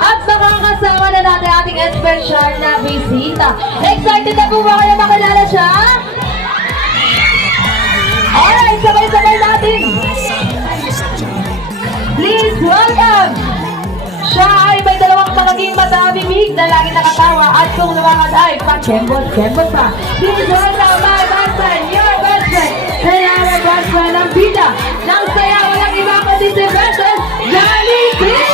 at makakasama na natin ating espesyal na bisita. Excited na po ba kayo makilala siya? Alright, sabay-sabay natin. Please welcome. Siya ay may dalawang malaging mata, bibig na lagi nakatawa at kung lumakad ay pa-kembot-kembot pa. Please welcome my best friend, your best friend, kailangan best friend ng bida ng saya walang iba kundi si best friend, Johnny Deere!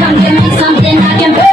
Come give me something I can